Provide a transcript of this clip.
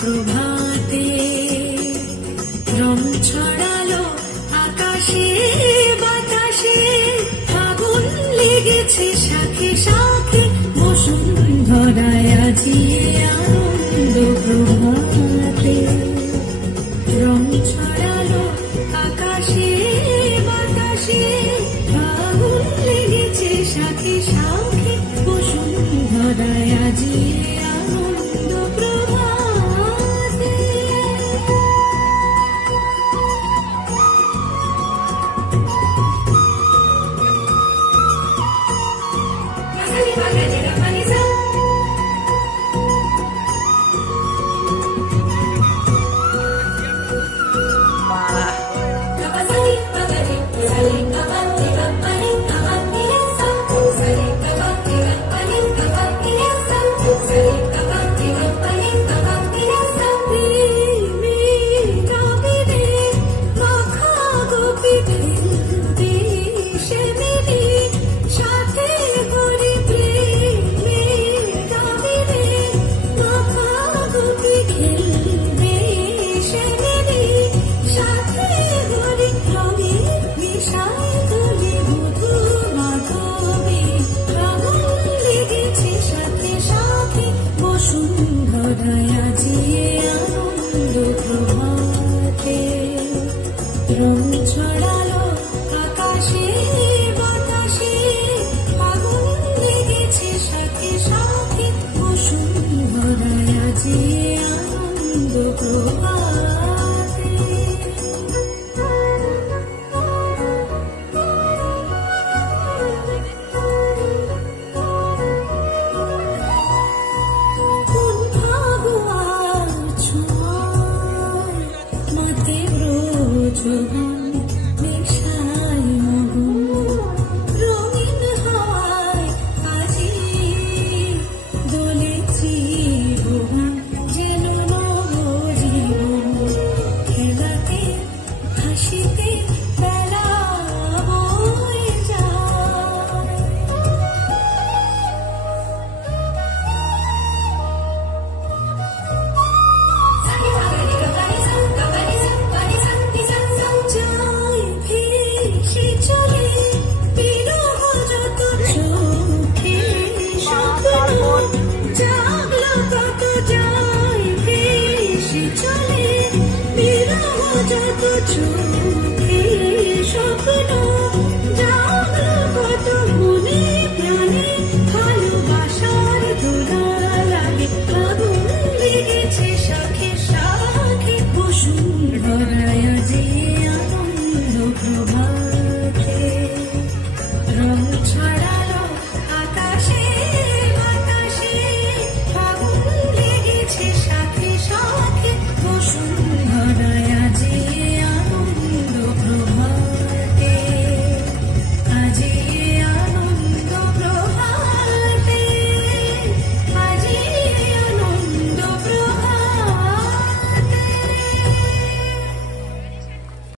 প্রভাতে রং ছড়ালো আকাশে বাতাসে, আগুন লেগেছে শাখে শাখে বসুন্ধরায় আজি আনন্দ প্রভাতে। রং ছড়ালো আকাশে বাতাসে, আগুন লেগেছে শাখে শাখে বসুন্ধরায় আজি আনন্দ প্রভাতে। রং ছড়ালো আকাশে বাতাসে, আগুন লেগেছে শাখে শাখে বসুন্ধরায় আজি আনন্দ প্রভাতে। কোন ফাগুয়ার ছোঁয়ায় মাতে ব্রজগান নেশায় মগ্ন, রঙিন হাওয়ায় আজি দোলেছি ভুবন যেন নবজীবন। খেলাতে হাসিতে বেলা বয়ে যায়। যাই ভেসে চলে বিরহ যত চোখে স্বপ্ন, জাগলো কত যাই ভেসে চলে বিরহ যত চোখে